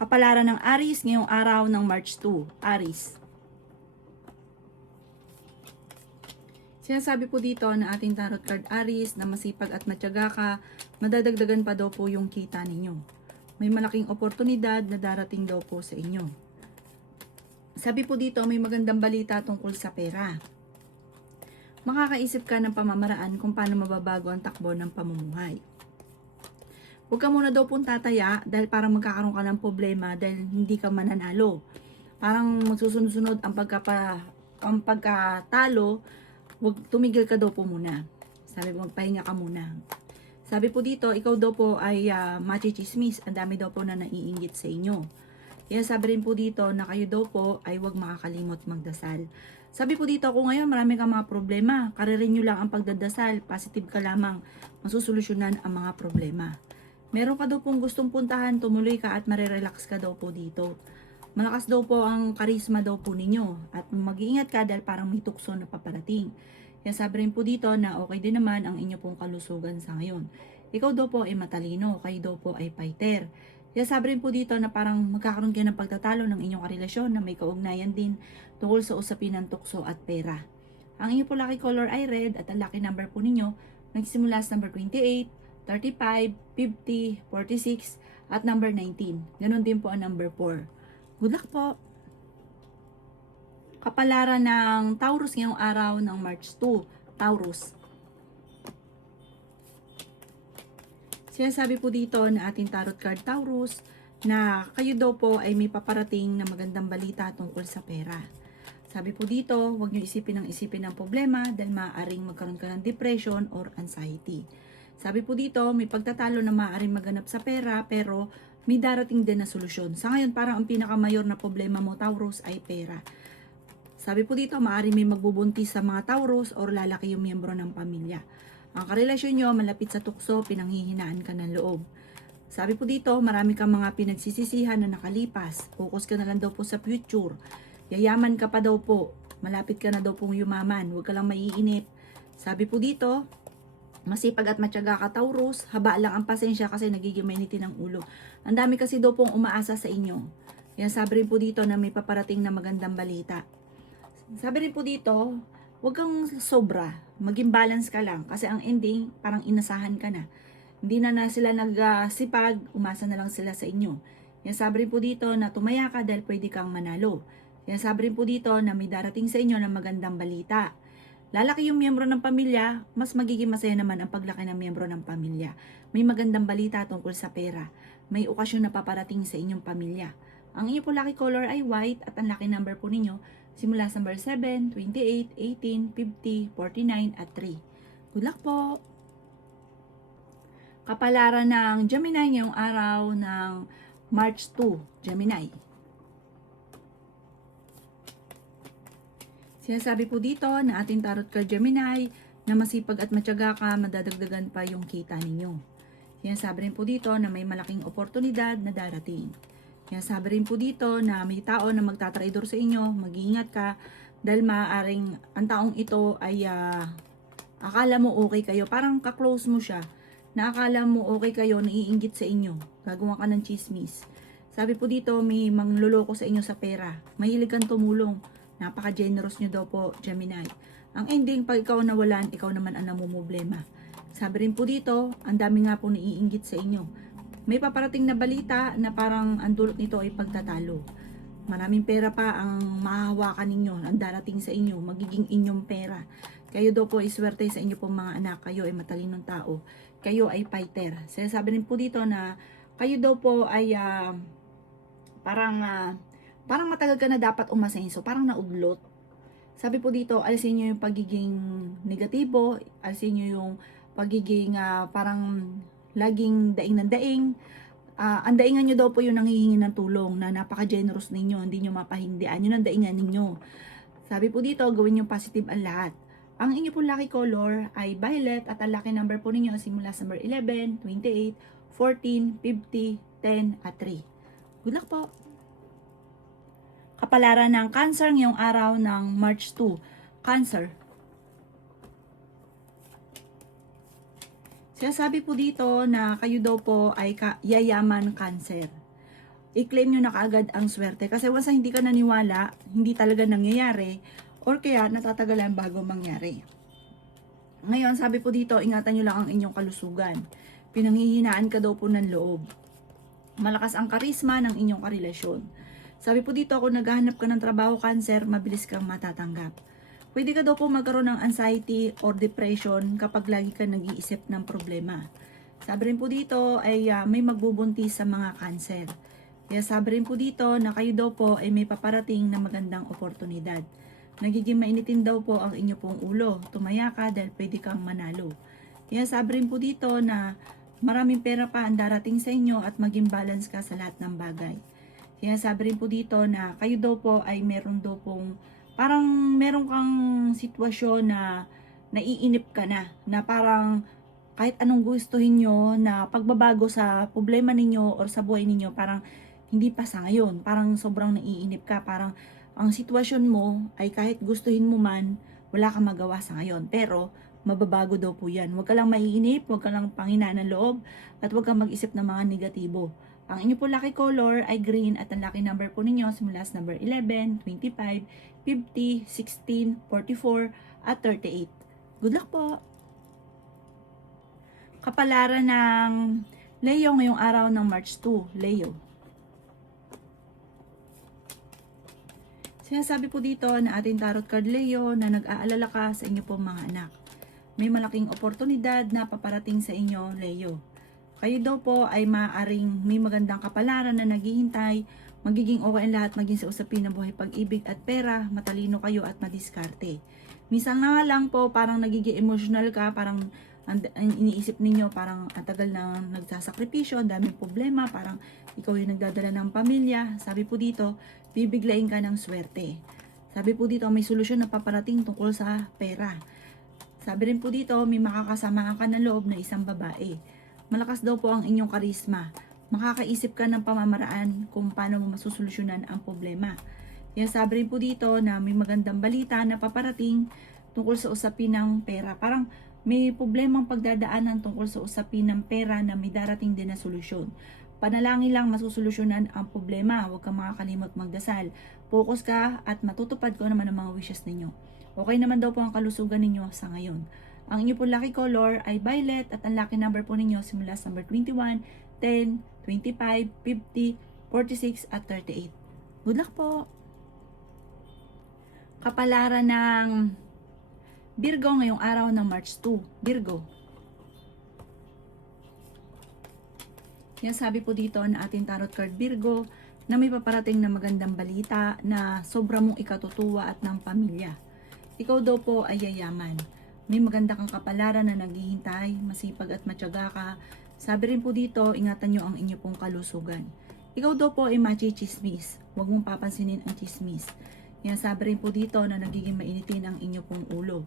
Kapalaran ng Aries ngayong araw ng March 2. Aries. Sinasabi po dito na ating tarot card Aries na masipag at matyaga ka, madadagdagan pa daw po yung kita ninyo. May malaking oportunidad na darating daw po sa inyo. Sabi po dito may magandang balita tungkol sa pera. Makakaisip ka ng pamamaraan kung paano mababago ang takbo ng pamumuhay. Huwag ka muna daw pong tataya dahil parang magkakaroon ka ng problema dahil hindi ka mananalo. Parang magsusunod-sunod ang pagkatalo, huwag tumigil ka daw po muna. Sabi po magpahinga ka muna. Sabi po dito, ikaw daw po ay machichismis. Ang dami daw po na naiinggit sa inyo. Kaya sabi rin po dito na kayo daw po ay huwag makakalimot magdasal. Sabi po dito, kung ngayon marami kang mga problema, karirin nyo lang ang pagdadasal, positive ka lamang, masusolusyonan ang mga problema. Meron ka daw pong gustong puntahan, tumuloy ka at marirelax ka daw po dito. Malakas daw po ang karisma daw po ninyo at mag-iingat ka dahil parang may tukso na paparating. Kaya sabi rin po dito na okay din naman ang inyo pong kalusugan sa ngayon. Ikaw daw po ay matalino, kayo daw po ay fighter. Kaya sabi rin po dito na parang magkakaroon kayo ng pagtatalo ng inyong karelasyon na may kaugnayan din tungkol sa usapin ng tukso at pera. Ang inyo po lucky color ay red at ang lucky number po ninyo nagsimula sa number 28, 35, 50, 46, at number 19. Ganon din po ang number 4. Good luck po! Kapalaran ng Taurus ngayong araw ng March 2. Taurus. Sinasabi po dito na ating tarot card Taurus na kayo daw po ay may paparating na magandang balita tungkol sa pera. Sabi po dito, huwag nyo isipin ng problema dahil maaaring magkaroon ka ng depression or anxiety. Sabi po dito, may pagtatalo na maaaring maganap sa pera pero may darating din na solusyon. Sa ngayon, parang ang pinakamayor na problema mo, Taurus, ay pera. Sabi po dito, maaaring may magbubuntis sa mga Taurus or lalaki yung miyembro ng pamilya. Ang karelasyon nyo, malapit sa tukso, pinanghihinaan ka ng loob. Sabi po dito, marami kang mga pinagsisisihan na nakalipas. Focus ka na lang daw po sa future. Yayaman ka pa daw po. Malapit ka na daw pong yumaman. Huwag ka lang maiinip. Sabi po dito, masipag at matyaga ka Taurus, haba lang ang pasensya kasi nagiging mainitin ang ulo. Ang dami kasi daw pong umaasa sa inyo. Kaya sabi rin po dito na may paparating na magandang balita. Sabi rin po dito, huwag kang sobra, maging balance ka lang kasi ang ending parang inasahan ka na. Hindi na sila nagsipag, umasa na lang sila sa inyo. Kaya sabi rin po dito na tumaya ka dahil pwede kang manalo. Kaya sabi rin po dito na may darating sa inyo na magandang balita. Lalaki yung miyembro ng pamilya, mas magiging masaya naman ang paglaki ng miyembro ng pamilya. May magandang balita tungkol sa pera. May okasyon na paparating sa inyong pamilya. Ang inyo po lucky color ay white at ang lucky number po ninyo simula sa number 7, 28, 18, 50, 49 at 3. Good luck po! Kapalaran ng Gemini ngayong araw ng March 2, Gemini. Sinasabi po dito na ating tarot card Gemini na masipag at matyaga ka, madadagdagan pa yung kita ninyo. Sinasabi rin po dito na may malaking oportunidad na darating. Sinasabi rin po dito na may tao na magtatraidor sa inyo, mag-iingat ka dahil maaaring ang taong ito ay akala mo okay kayo, parang ka-close mo siya, na akala mo okay kayo, naiinggit sa inyo, gagawa ka ng chismis. Sabi po dito may mangloloko sa inyo sa pera, mahilig kang tumulong. Napaka-generous nyo daw po, Gemini. Ang ending, pag ikaw nawalan, ikaw naman ang namumblema. Sabi rin po dito, ang dami nga po naiinggit sa inyo. May paparating na balita na parang ang dulot nito ay pagtatalo. Maraming pera pa ang mahahawakan ninyo, ang darating sa inyo, magiging inyong pera. Kayo daw po ay swerte sa inyo pong mga anak, kayo ay matalinong tao, kayo ay fighter. Sabi rin po dito na kayo daw po ay parang matagal ka na dapat umasenso, parang naudlot. Sabi po dito, alisin nyo yung pagiging negatibo, alisin nyo yung pagiging parang laging daing ng daing. Ang daingan nyo daw po yung nanghihingi ng tulong na napaka-generous ninyo, hindi nyo mapahindian, yun ang daingan ninyo. Sabi po dito, gawin nyo positive ang lahat. Ang inyo po lucky color ay violet at ang lucky number po ninyo simula sa number 11, 28, 14, 50, 10 at 3. Good luck po! Kapalaran ng Cancer ngayong araw ng March 2. Cancer. Sinasabi po dito na kayo daw po ay yayaman Cancer. i-claim nyo na kaagad ang swerte. Kasi once na hindi ka naniwala, hindi talaga nangyayari, or kaya natatagalan bago mangyari. Ngayon, sabi po dito, ingatan nyo lang ang inyong kalusugan. Pinanghihinaan ka daw po ng loob. Malakas ang karisma ng inyong karelasyon. Sabi po dito, kung naghahanap ka ng trabaho, Cancer, mabilis kang matatanggap. Pwede ka daw po magkaroon ng anxiety or depression kapag lagi ka nag-iisip ng problema. Sabi rin po dito ay may magbubuntis sa mga Cancer. Kaya sabi rin po dito na kayo daw po ay may paparating na magandang oportunidad. Nagiging mainitin daw po ang inyo pong ulo. Tumaya ka dahil pwede kang manalo. Kaya sabi rin po dito na maraming pera pa ang darating sa inyo at maging balance ka sa lahat ng bagay. Kaya sabi rin po dito na kayo daw po ay meron daw pong parang meron kang sitwasyon na naiinip ka na parang kahit anong gustuhin nyo na pagbabago sa problema ninyo or sa buhay ninyo, parang hindi pa sa ngayon. Parang sobrang naiinip ka. Parang ang sitwasyon mo ay kahit gustuhin mo man, wala kang magawa sa ngayon. Pero mababago daw po yan. Huwag ka lang maiinip, huwag ka lang panghinaan ng loob, at huwag kang mag-isip ng mga negatibo. Ang inyo po lucky color ay green at ang lucky number po ninyo simula sa number 11, 25, 50, 16, 44, at 38. Good luck po! Kapalaran ng Leo ngayong araw ng March 2, Leo. Sinasabi po dito na ating tarot card Leo na nag-aalala ka sa inyo pong mga anak. May malaking oportunidad na paparating sa inyo, Leo. Kayo daw po ay maaaring may magandang kapalaran na naghihintay, magiging okay ang lahat, maging sa usapin ng buhay, pag-ibig at pera, matalino kayo at madiskarte. Minsan nga lang po parang nagiging emotional ka, parang ang iniisip ninyo parang ang tagal na nagsasakripisyo, ang daming problema, parang ikaw yung nagdadala ng pamilya. Sabi po dito, bibiglain ka ng swerte. Sabi po dito, may solusyon na paparating tungkol sa pera. Sabi rin po dito, may makakasama ka ng loob na isang babae. Malakas daw po ang inyong karisma. Makakaisip ka ng pamamaraan kung paano mo masusolusyonan ang problema. Kaya sabi rin po dito na may magandang balita na paparating tungkol sa usapin ng pera. Parang may problemang pagdadaanan tungkol sa usapin ng pera na may darating din na solusyon. Panalangin lang masusolusyonan ang problema. Huwag kang makakalimot magdasal. Focus ka at matutupad ko naman ang mga wishes ninyo. Okay naman daw po ang kalusugan ninyo sa ngayon. Ang inyo po lucky color ay violet at ang lucky number po ninyo simula sa number 21, 10, 25, 50, 46 at 38. Good luck po! Kapalaran ng Virgo ngayong araw ng March 2, Virgo. Yan sabi po dito na ating tarot card Virgo na may paparating na magandang balita na sobra mong ikatutuwa at ng pamilya. Ikaw daw po ay yayaman. May maganda kang kapalaran na naghihintay, masipag at matyaga ka. Sabi rin po dito, ingatan nyo ang inyo pong kalusugan. Ikaw daw po ay machichismis. Huwag mong papansinin ang chismis. Yan sabi rin po dito na nagiging mainitin ang inyo pong ulo.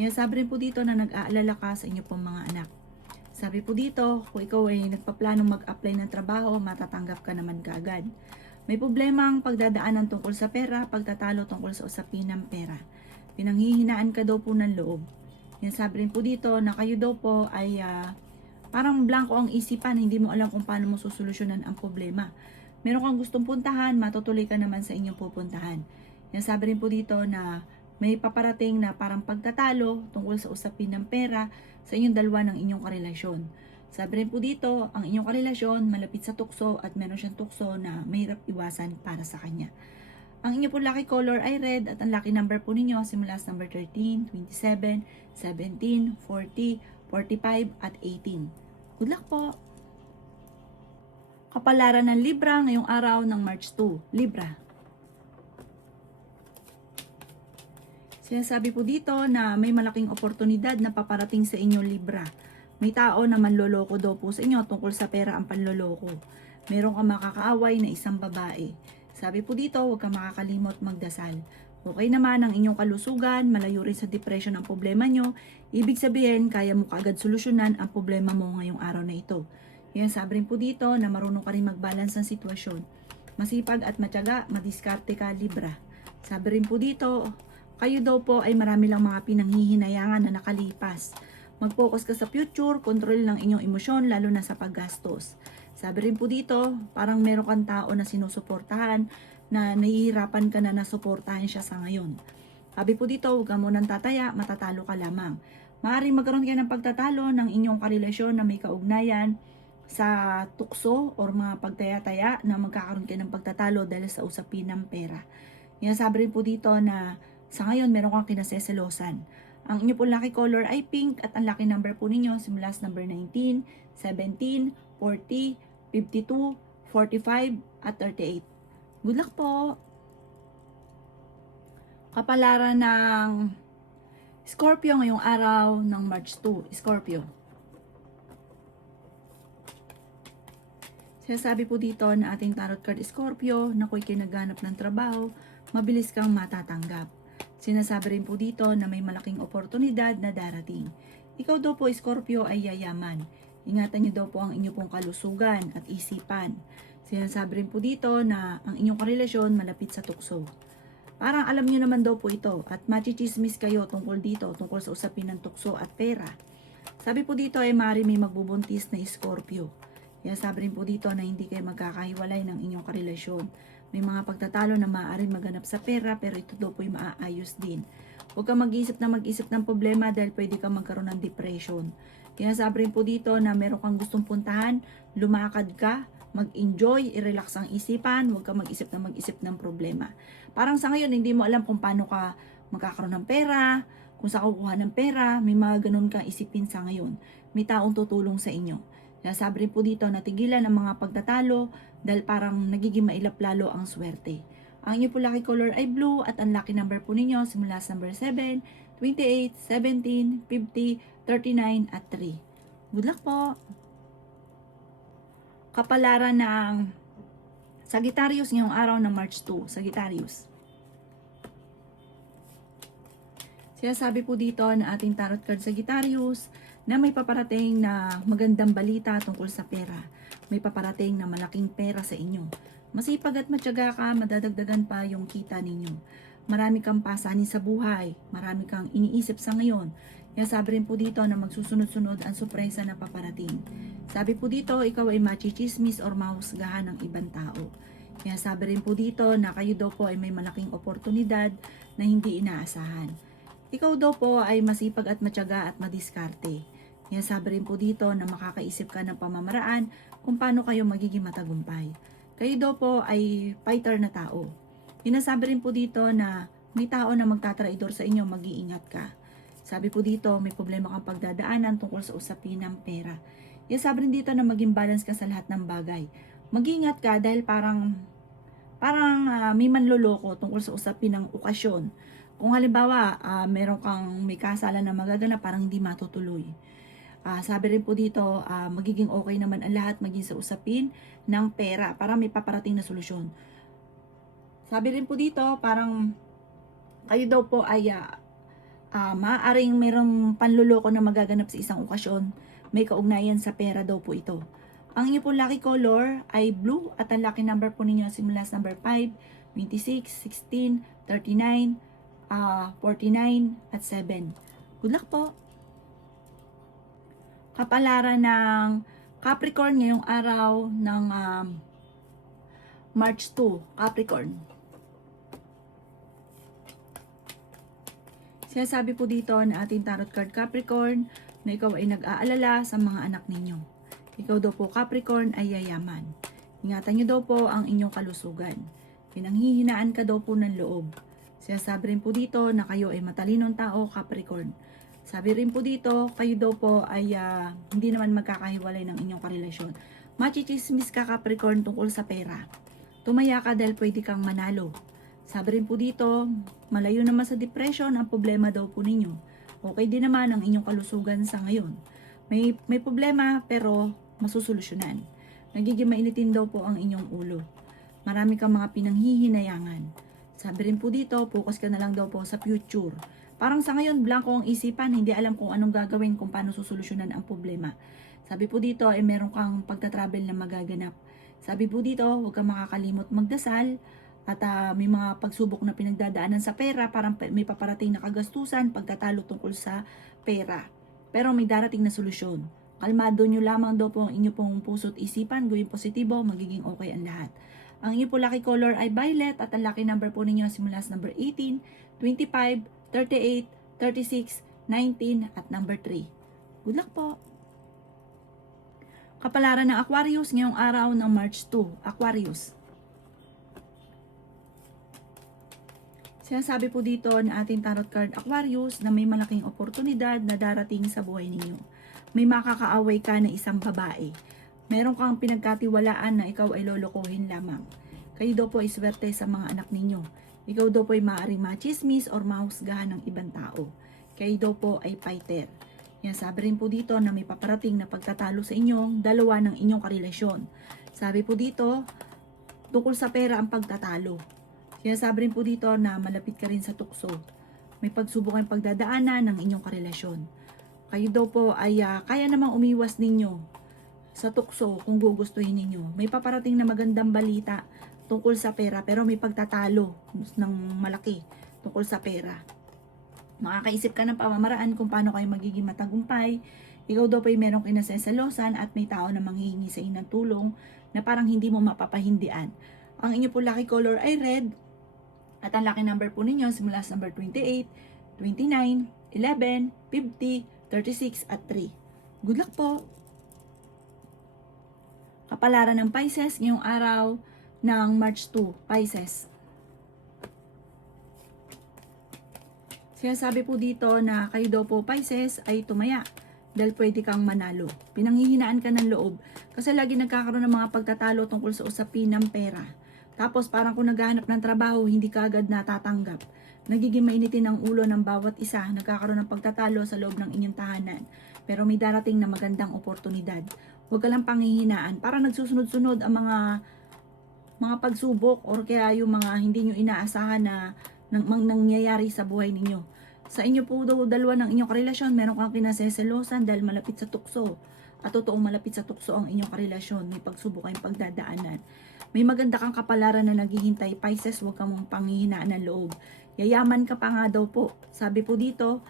Yan sabi rin po dito na nag-aalala ka sa inyo pong mga anak. Sabi po dito, kung ikaw ay nagpaplanong mag-apply ng trabaho, matatanggap ka naman kaagad. May problemang pagdadaanan tungkol sa pera, pagtatalo tungkol sa usapin ng pera. Pinanghihinaan ka daw po ng loob. Yan sabi rin po dito na kayo daw po ay parang blanco ang isipan, hindi mo alam kung paano mo susolusyonan ang problema. Meron kang gustong puntahan, matutuloy ka naman sa inyong pupuntahan. Yan sabi rin po dito na may paparating na parang pagtatalo tungkol sa usapin ng pera sa inyong dalawa ng inyong karelasyon. Sabi rin po dito, ang inyong karelasyon malapit sa tukso at meron siyang tukso na mahirap iwasan para sa kanya. Ang inyo po lucky color ay red at ang lucky number po ninyo simula sa number 13, 27, 17, 40, 45 at 18. Good luck po! Kapalaran ng Libra ngayong araw ng March 2, Libra. Sinasabi po dito na may malaking oportunidad na paparating sa inyo, Libra. May tao na manloloko daw po sa inyo tungkol sa pera ang panloloko. Meron kang makakaaway na isang babae. Sabi po dito, huwag kang makakalimot magdasal. Okay naman ang inyong kalusugan, malayo rin sa depression ang problema nyo. Ibig sabihin, kaya mo kaagad solusyonan ang problema mo ngayong araw na ito. Yan sabi rin po dito na marunong ka rin mag-balance ng sitwasyon. Masipag at matyaga, madiskarte ka, Libra. Sabi rin po dito, kayo daw po ay marami lang mga pinanghihinayangan na nakalipas. Mag-focus ka sa future, kontrol ng inyong emosyon, lalo na sa paggastos. Sabi rin po dito, parang meron kang tao na sinusuportahan na nahihirapan ka na nasuportahan siya sa ngayon. Sabi po dito, huwag ka munang tataya, matatalo ka lamang. Maaaring magkaroon kayo ng pagtatalo ng inyong karelasyon na may kaugnayan sa tukso or mga pagtaya-taya na magkakaroon kayo ng pagtatalo dahil sa usapin ng pera. Yan sabi rin po dito na sa ngayon meron kang kinaseselosan. Ang inyo po lucky color ay pink at ang lucky number po ninyo simula sa number 19, 17, 40, 52, 45 at 38. Good luck po! Kapalaran ng Scorpio ngayong araw ng March 2. Scorpio. Sinasabi po dito na ating tarot card Scorpio na kung ikay naghanap ng trabaho, mabilis kang matatanggap. Sinasabi rin po dito na may malaking oportunidad na darating. Ikaw daw po Scorpio ay yayaman. Ingatan niyo daw po ang inyong pong kalusugan at isipan. Sinasabi rin po dito na ang inyong karelasyon malapit sa tukso. Parang alam niyo naman daw po ito at machichismis kayo tungkol dito, tungkol sa usapin ng tukso at pera. Sabi po dito ay maaari may magbubuntis na Scorpio. Kaya sabi rin po dito na hindi kayo magkakahiwalay ng inyong karelasyon. May mga pagtatalo na maaaring maganap sa pera pero ito daw po ay maaayos din. Huwag kang mag-isip ng problema dahil pwede kang magkaroon ng depression. Kaya sabi rin po dito na meron kang gustong puntahan, lumakad ka, mag-enjoy, i-relax ang isipan, huwag kang mag-isip ng problema. Parang sa ngayon hindi mo alam kung paano ka magkakaroon ng pera, kung saan kukuha ng pera, may mga ganun kang isipin sa ngayon. May taong tutulong sa inyo. Kaya sabi rin po dito na tigilan ang mga pagtatalo dahil parang nagiging mailap lalo ang swerte. Ang inyo po lucky color ay blue at ang lucky number po ninyo simula sa number 7, 28, 17, 50, 39 at 3. Good luck po! Kapalaran ng Sagittarius ngayong araw ng March 2. Sagittarius. Sinasabi po dito na ating tarot card Sagittarius na may paparating na magandang balita tungkol sa pera. May paparating na malaking pera sa inyo. Masipag at matyaga ka, madadagdagan pa yung kita ninyo. Marami kang pasanin sa buhay, marami kang iniisip sa ngayon. Kaya sabi rin po dito na magsusunod-sunod ang sorpresa na paparating. Sabi po dito, ikaw ay machichismis or mahusgahan ng ibang tao. Kaya sabi rin po dito na kayo daw po ay may malaking oportunidad na hindi inaasahan. Ikaw daw po ay masipag at matyaga at madiskarte. Kaya sabi rin po dito na makakaisip ka ng pamamaraan kung paano kayo magiging matagumpay. Kayo daw po ay fighter na tao. Sinasabi rin po dito na may tao na magtatraidor sa inyo, mag-iingat ka. Sabi po dito, may problema kang pagdadaanan tungkol sa usapin ng pera. Kaya sabi rin dito na maging balance ka sa lahat ng bagay. Mag-iingat ka dahil parang may manloloko tungkol sa usapin ng okasyon. Kung halimbawa, meron kang may kasalan na magaganap, parang hindi matutuloy. Sabi rin po dito, magiging okay naman ang lahat maging sa usapin ng pera para may paparating na solusyon. Sabi rin po dito, parang kayo daw po ay maaaring merong panluloko na magaganap sa isang okasyon. May kaugnayan sa pera daw po ito. Ang inyo po lucky color ay blue at ang lucky number po ninyo simula sa number 5, 26, 16, 39, 49 at 7. Good luck po! Kapalaran ng Capricorn ngayong araw ng March 2, Capricorn. Sinasabi po dito na ating tarot card Capricorn na ikaw ay nag-aalala sa mga anak ninyo. Ikaw daw po Capricorn ay yayaman. Ingatan nyo daw po ang inyong kalusugan. Pinanghihinaan ka daw po ng loob. Sinasabi rin po dito na kayo ay matalinong tao Capricorn. Sabi rin po dito, kayo daw po ay hindi naman magkakahiwalay ng inyong karelasyon. Machichismis ka Capricorn tungkol sa pera. Tumaya ka dahil pwede kang manalo. Sabi rin po dito, malayo naman sa depression ang problema daw po ninyo. Okay din naman ang inyong kalusugan sa ngayon. May problema pero masusolusyonan. Nagiging mainitin daw po ang inyong ulo. Marami kang mga pinanghihinayangan. Sabi rin po dito, focus ka na lang daw po sa future. Parang sa ngayon, blanco ang isipan, hindi alam kung anong gagawin, kung paano susolusyonan ang problema. Sabi po dito, meron kang pagta-travel na magaganap. Sabi po dito, huwag kang makakalimot magdasal at may mga pagsubok na pinagdadaanan sa pera, parang may paparating na kagastusan, pagtatalo tungkol sa pera. Pero may darating na solusyon. Kalmado nyo lamang daw po ang inyo pong puso't isipan, gawin positibo, magiging okay ang lahat. Ang inyo po lucky color ay violet at ang lucky number po ninyo simula sa number 18, 25, 38, 36, 19 at number 3. Good luck po! Kapalaran ng Aquarius ngayong araw ng March 2. Aquarius. Sinasabi po dito na ating tarot card Aquarius na may malaking oportunidad na darating sa buhay ninyo. May makakaaway ka na isang babae. Meron kang pinagkatiwalaan na ikaw ay lolokohin lamang. Kayo daw po ay swerte sa mga anak ninyo. Ikaw daw po ay maaaring machismis or mahusgahan ng ibang tao. Kayo daw po ay fighter. Yan, sabi rin po dito na may paparating na pagtatalo sa inyong dalawa ng inyong karelasyon. Sabi po dito, tungkol sa pera ang pagtatalo. Sinasabi rin po dito na malapit ka rin sa tukso. May pagsubok ang pagdadaanan ng inyong karelasyon. Kayo daw po ay kaya namang umiwas ninyo sa tukso kung gugustuhin ninyo. May paparating na magandang balita tungkol sa pera pero may pagtatalo ng malaki tungkol sa pera. Makakaisip ka ng pamamaraan kung paano kayo magiging matagumpay. Ikaw daw po ay merong kinasesalosan at may tao na manghihingi sa inyo ng tulong na parang hindi mo mapapahindian. Ang inyo po lucky color ay red. At ang lucky number po ninyo simula sa number 28, 29, 11, 50, 36 at 3. Good luck po! Kapalaran ng Pisces ngayong araw ng March 2, Pisces. Sinasabi po dito na kayo daw po Pisces ay tumaya dahil pwede kang manalo. Pinanghihinaan ka ng loob kasi lagi nagkakaroon ng mga pagtatalo tungkol sa usapin ng pera. Tapos parang kung naghahanap ng trabaho, hindi ka agad natatanggap. Nagiging mainitin ang ulo ng bawat isa, nagkakaroon ng pagtatalo sa loob ng inyong tahanan. Pero may darating na magandang oportunidad. Huwag ka lang panghihinaan. Parang nagsusunod-sunod ang mga pagsubok or kaya yung mga hindi nyo inaasahan na nangyayari sa buhay ninyo. Sa inyo po daw dalawa ng inyong karelasyon, meron kang kinaseselosan dahil malapit sa tukso. At totoong malapit sa tukso ang inyong karelasyon. May pagsubok kayong pagdadaanan. May maganda kang kapalaran na naghihintay, Pisces, huwag kang mong panghihinaan ng loob. Yayaman ka pa nga daw po. Sabi po dito,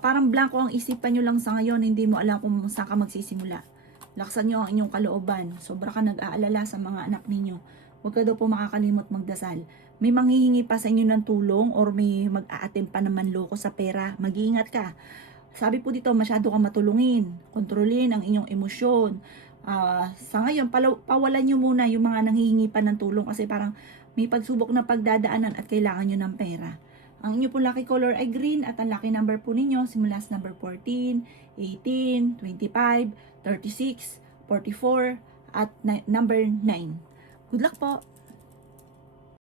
parang blanco ang isipan nyo lang sa ngayon, hindi mo alam kung saan ka magsisimula. Laksan nyo ang inyong kalooban. Sobra ka nag-aalala sa mga anak ninyo. Huwag ka daw po makakalimot magdasal. May manghihingi pa sa inyo ng tulong or may mag-a-attempt pa naman loko sa pera. Mag-iingat ka. Sabi po dito, masyado kang matulungin. Kontrolin ang inyong emosyon. Sa ngayon, pawalan nyo muna yung mga nanghihingi pa ng tulong kasi parang may pagsubok na pagdadaanan at kailangan nyo ng pera. Ang inyo po lucky color ay green at ang lucky number po ninyo simula sa number 14, 18, 25, 36, 44 at number 9. Good luck po!